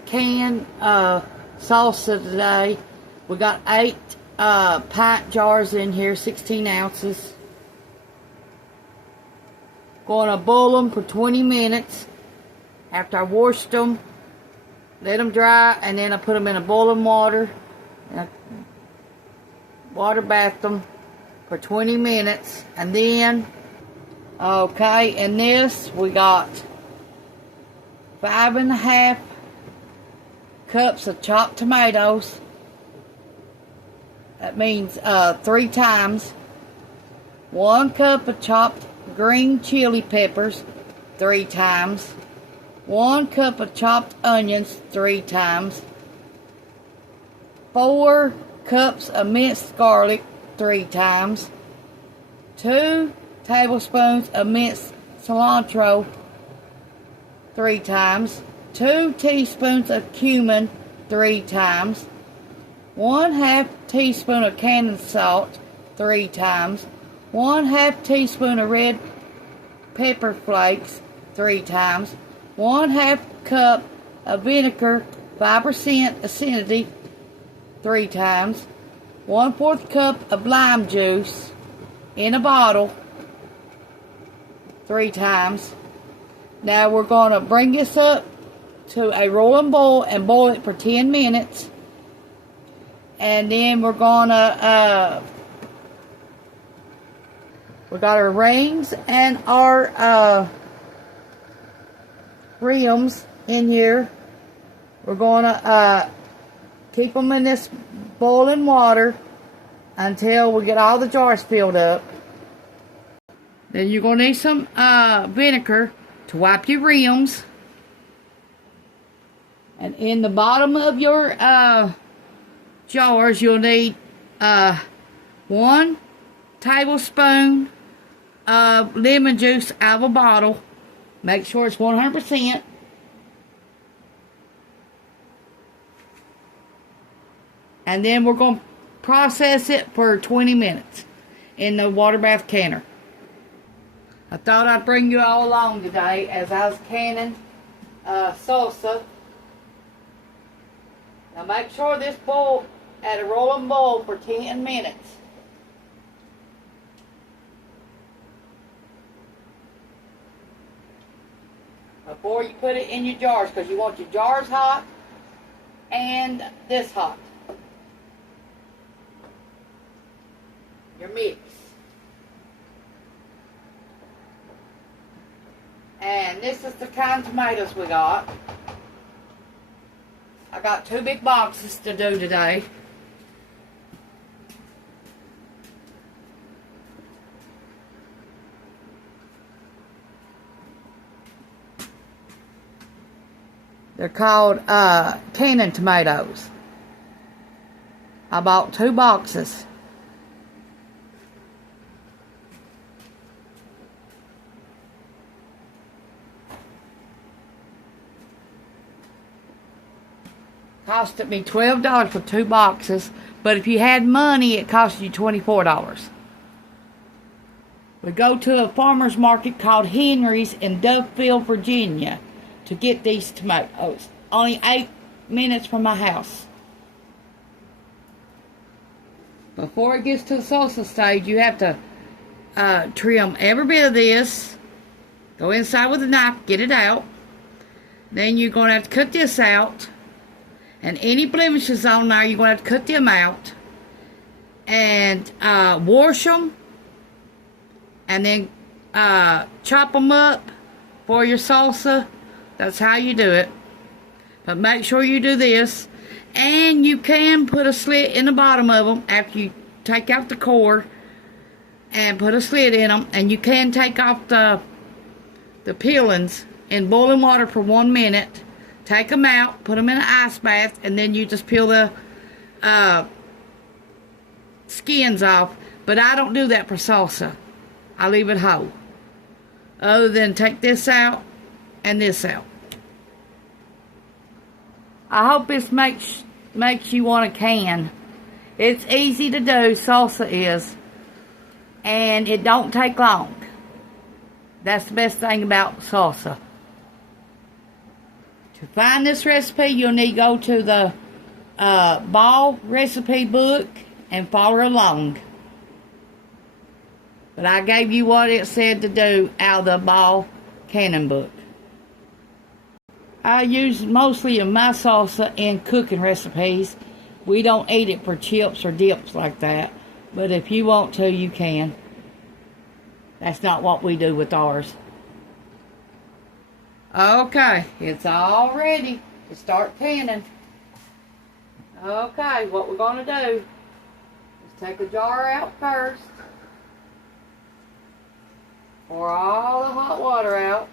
Can salsa today. We got 8 pint jars in here, 16 ounces. Gonna boil them for 20 minutes. After I washed them, let them dry, and then I put them in a boiling water. And I water bath them for 20 minutes, and then in this we got 5.5 cups of chopped tomatoes. That means 3 times. 1 cup of chopped green chili peppers, 3 times. 1 cup of chopped onions, 3 times. 4 cups of minced garlic, 3 times. 2 tablespoons of minced cilantro, 3 times. 2 teaspoons of cumin, 3 times. 1/2 teaspoon of canned salt, 3 times. 1/2 teaspoon of red pepper flakes, 3 times. 1/2 cup of vinegar, 5% acidity, 3 times. 1/4 cup of lime juice in a bottle, 3 times. Now we're going to bring this up to a rolling boil and boil it for 10 minutes. And then we're gonna we got our rings and our rims in here. We're gonna keep them in this boiling water until we get all the jars filled up. Then you're gonna need some vinegar to wipe your rims. And in the bottom of your jars, you'll need 1 tablespoon of lemon juice out of a bottle. Make sure it's 100%. And then we're going to process it for 20 minutes in the water bath canner. I thought I'd bring you all along today as I was canning salsa. Now make sure this boil at a rolling boil for 10 minutes. Before you put it in your jars, because you want your jars hot and this hot. Your mix. And this is the kind of tomatoes we got. I got 2 big boxes to do today. They're called cannon tomatoes. I bought 2 boxes. Costed me $12 for 2 boxes, but if you had money, it cost you $24. We go to a farmer's market called Henry's in Doveville, Virginia, to get these tomatoes. Only 8 minutes from my house. Before it gets to the salsa stage, you have to trim every bit of this. Go inside with a knife, get it out. Then you're going to have to cut this out. And any blemishes on there, you're going to have to cut them out. And wash them. And then chop them up for your salsa. That's how you do it. But make sure you do this. And you can put a slit in the bottom of them after you take out the core. And put a slit in them. And you can take off the peelings in boiling water for 1 minute. Take them out, put them in an ice bath, and then you just peel the skins off. But I don't do that for salsa. I leave it whole. Other than take this out and this out. I hope this makes you want to can. It's easy to do, salsa is. And it don't take long. That's the best thing about salsa. To find this recipe, you'll need to go to the ball recipe book and follow along. But I gave you what it said to do out of the ball cannon book. I use mostly in my salsa in cooking recipes. We don't eat it for chips or dips like that. But if you want to, you can. That's not what we do with ours. Okay, it's all ready to start panning. Okay, what we're going to do is take a jar out first. Pour all the hot water out.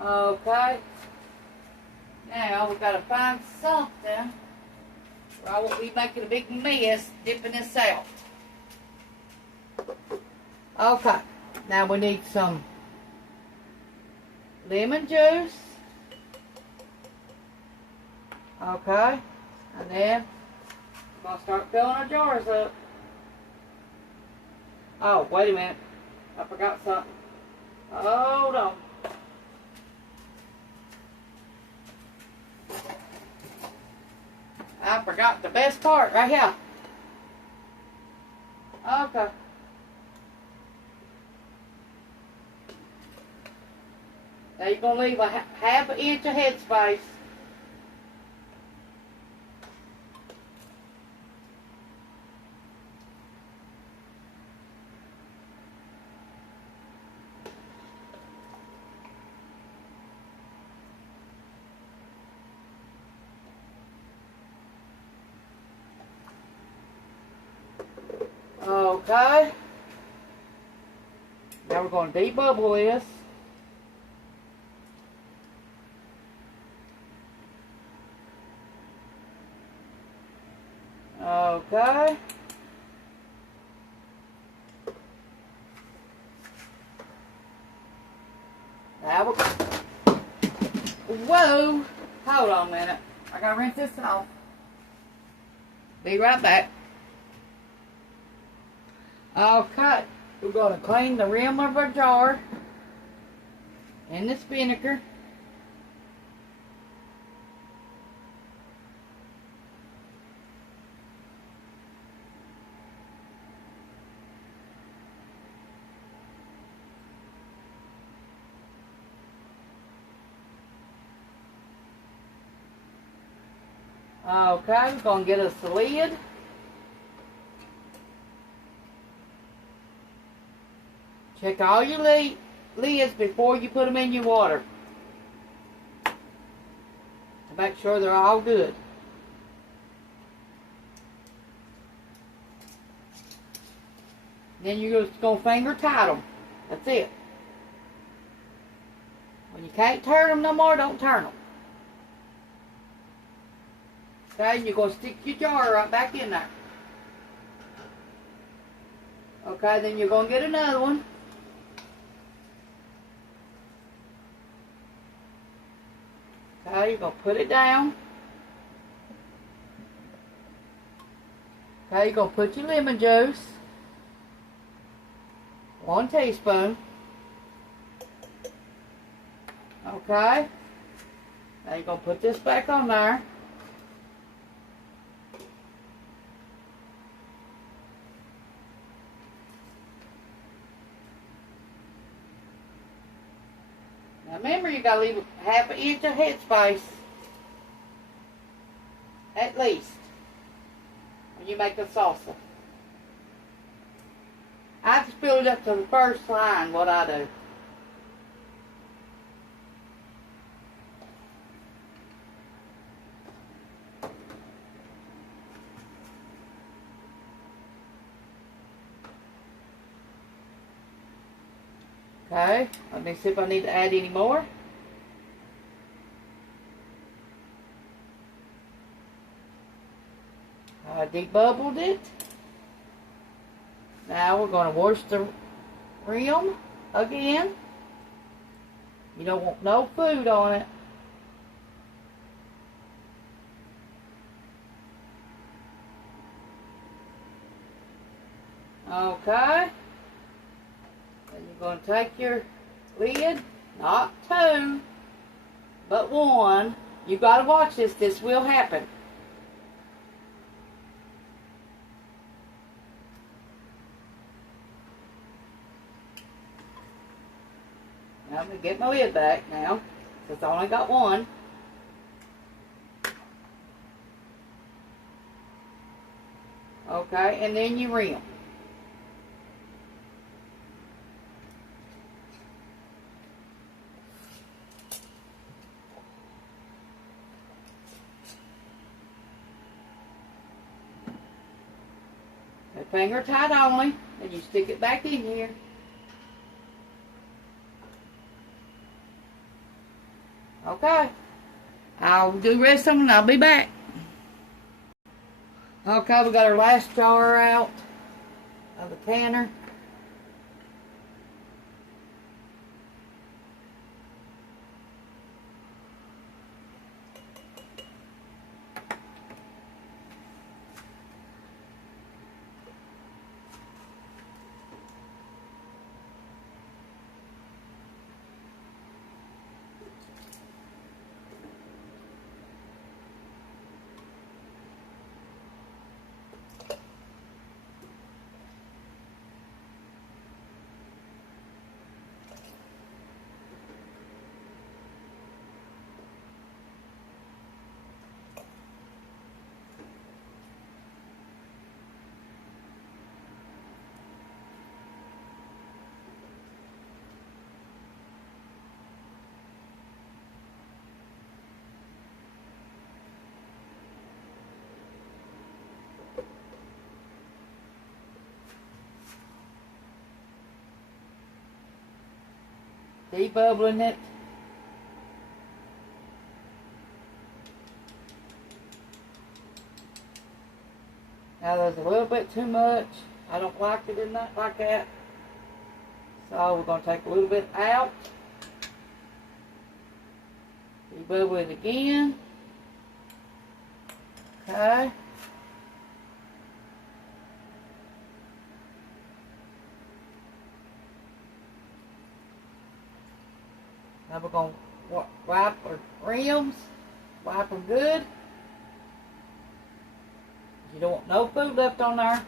Okay. Now we've got to find something where I won't be making a big mess dipping this out. Okay. Now we need some lemon juice. Okay. And then I'm going to start filling our jars up. Oh, wait a minute. I forgot something. Hold on. I forgot the best part right here. Okay. Now you're going to leave a half an inch of headspace. Okay. Now we're going to debubble this. Okay. Now we're... Whoa! Hold on a minute. I gotta rinse this off. Be right back. Okay, we're going to clean the rim of our jar in this vinegar. Okay, we're going to get us a lid. Check all your lids before you put them in your water to make sure they're all good. Then you're just going to finger tight them. That's it. When you can't turn them no more, don't turn them. Okay, and you're going to stick your jar right back in there. Okay, then you're going to get another one. Okay, you're going to put it down. Okay, you're going to put your lemon juice. 1 teaspoon. Okay. Now you're going to put this back on there. Now remember, you got to leave half an inch of headspace. At least. When you make the salsa. I just fill it up to the first line, what I do. Okay, let me see if I need to add any more. I debubbled it. Now we're going to wash the rim again. You don't want no food on it. Okay. Then you're going to take your lid, not 2, but 1. You gotta watch this. This will happen. Now I'm gonna get my lid back now, since I only got 1. Okay, and then you rim. Finger tight only, and you stick it back in here. Okay. I'll do the rest of them and I'll be back. Okay, we got our last jar out of the canner. Debubbling it. Now there's a little bit too much. I don't like it in that like that. So we're going to take a little bit out. Debubble it again. Okay. Now we're going to wipe our rims. Wipe them good. You don't want no food left on there.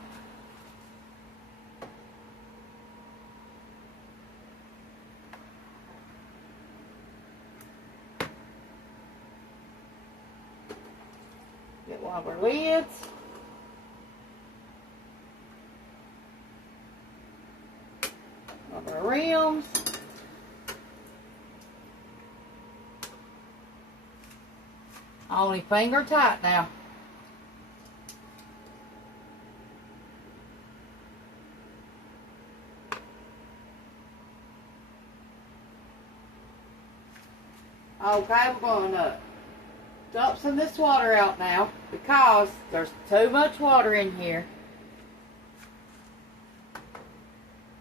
Get one of our lids. One of our rims. Only finger tight now. Okay, we're going to dump some of this water out now because there's too much water in here.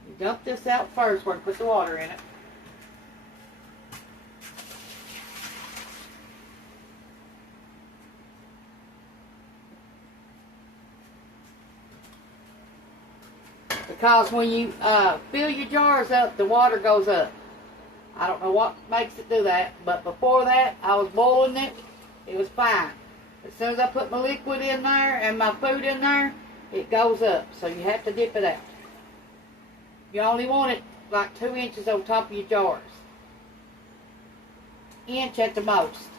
You dump this out first where to put the water in it. Because when you fill your jars up, the water goes up. I don't know what makes it do that, but before that, I was boiling it. It was fine. As soon as I put my liquid in there and my food in there, it goes up. So you have to dip it out. You only want it like 2 inches on top of your jars. Inch at the most.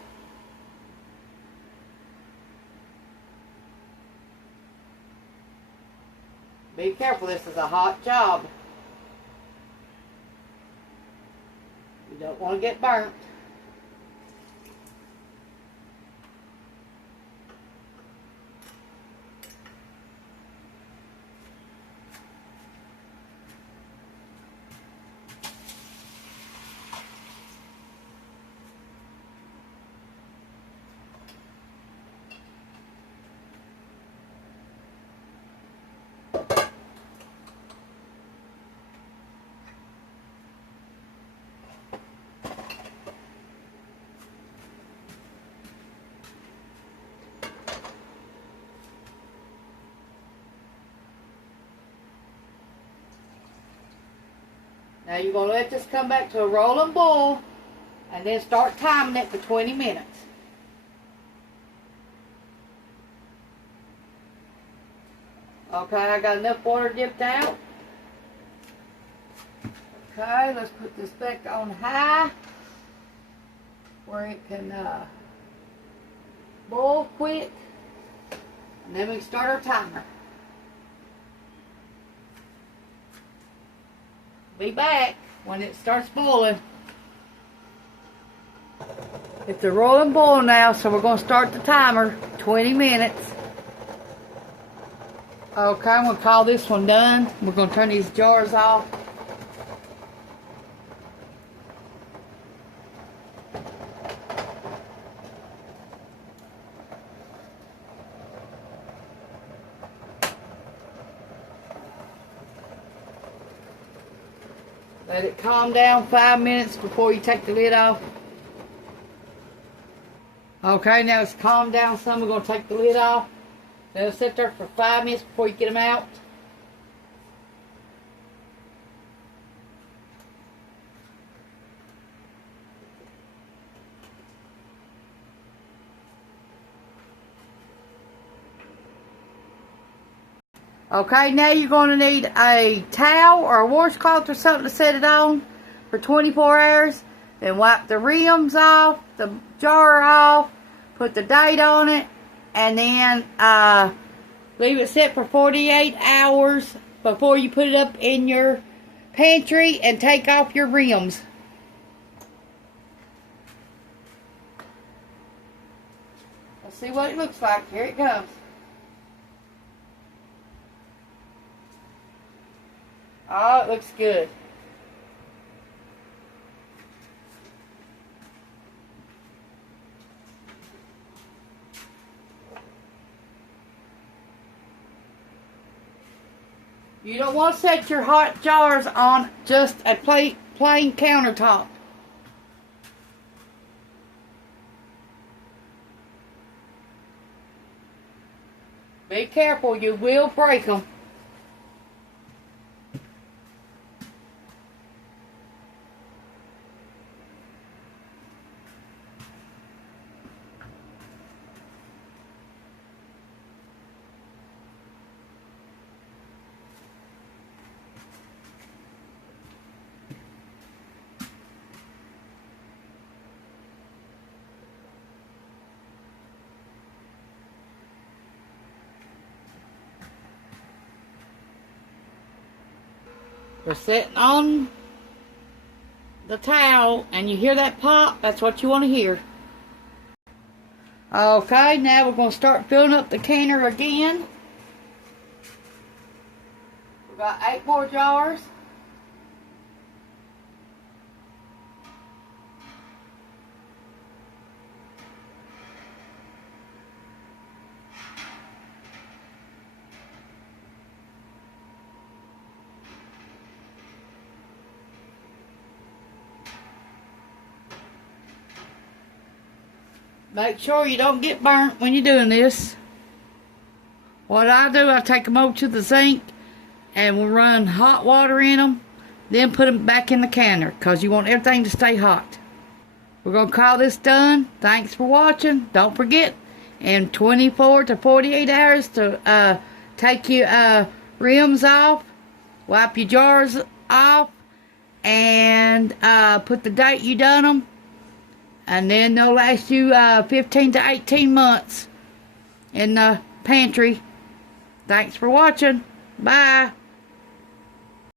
Be careful, this is a hot job. You don't want to get burnt. Now you're going to let this come back to a rolling boil and then start timing it for 20 minutes. Okay, I got enough water dipped out. Okay, let's put this back on high where it can boil quick. And then we can start our timer. Be back when it starts boiling. It's a rolling boil now, so we're going to start the timer. 20 minutes. Okay, I'm going to call this one done. We're going to turn these jars off. Let it calm down 5 minutes before you take the lid off. Okay, now it's calmed down some. We're going to take the lid off. Let it sit there for 5 minutes before you get them out. Okay, now you're going to need a towel or a washcloth or something to set it on for 24 hours. Then wipe the rims off, the jar off, put the date on it, and then leave it set for 48 hours before you put it up in your pantry and take off your rims. Let's see what it looks like. Here it comes. Oh, it looks good. You don't want to set your hot jars on just a plain countertop. Be careful, you will break them. We're sitting on the towel and you hear that pop, that's what you want to hear. Okay, now we're going to start filling up the canner again. We've got 8 more jars. Make sure you don't get burnt when you're doing this. What I do, I take them over to the sink and we'll run hot water in them. Then put them back in the canner because you want everything to stay hot. We're going to call this done. Thanks for watching. Don't forget, in 24 to 48 hours to take your rims off, wipe your jars off, and put the date you done them. And then they'll last you 15 to 18 months in the pantry. Thanks for watching. Bye.